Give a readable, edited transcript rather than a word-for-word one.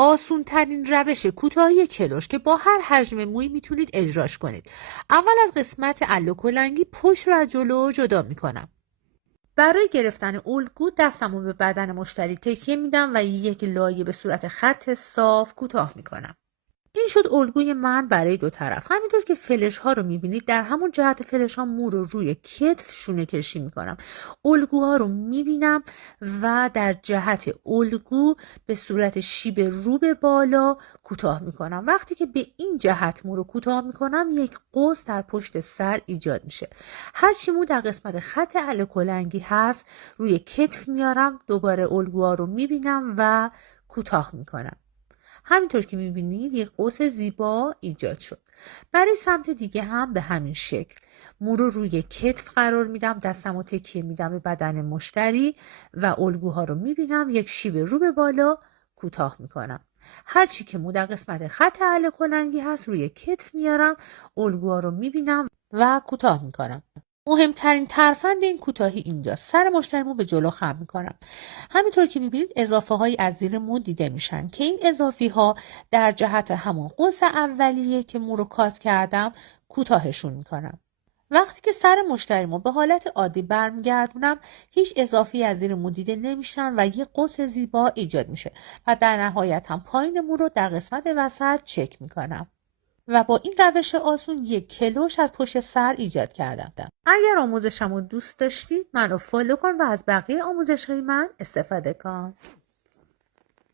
آسون ترین روش کوتاهی کلوش که با هر حجم موی میتونید اجراش کنید. اول از قسمت اله کلنگی پشت رو از جلو جدا میکنم. برای گرفتن الگو دستمو به بدن مشتری تکیه میدم و یک لایه به صورت خط صاف کوتاه میکنم. این شد الگوی من برای دو طرف. همینطور که فلش ها رو میبینید در همون جهت فلش ها مو رو روی کتف شونه کشی میکنم. الگوها رو میبینم و در جهت الگو به صورت شیب رو به بالا کوتاه میکنم. وقتی که به این جهت مو رو کوتاه میکنم یک قوس در پشت سر ایجاد میشه. هرچی مو در قسمت خط اله کلنگی هست روی کتف میارم، دوباره الگوها رو میبینم و کوتاه میکنم. همینطور که میبینید یک قوس زیبا ایجاد شد. برای سمت دیگه هم به همین شکل مو رو روی کتف قرار میدم، دستمو تکیه میدم به بدن مشتری و الگوها رو میبینم، یک شیب رو به بالا کوتاه میکنم. هرچی که مو در قسمت خط اله کلنگی هست روی کتف میارم، الگوها رو میبینم و کوتاه میکنم. مهمترین ترفند این کوتاهی اینجاست. سر مشتری مو به جلو خم میکنم. همینطور که میبینید اضافه هایی از زیر مو دیده میشن که این اضافی ها در جهت همون قوس اولیه که مو رو کات کردم کوتاهشون میکنم. وقتی که سر مشتری مو به حالت عادی برمیگردونم هیچ اضافی از زیر مو دیده نمیشن و یک قوس زیبا ایجاد میشه و در نهایت هم پایین مو رو در قسمت وسط چک میکنم. و با این روش آسون یک کلوش از پشت سر ایجاد کردم. اگر آموزشم رو دوست داشتید منو فالو کن و از بقیه آموزش های من استفاده کن.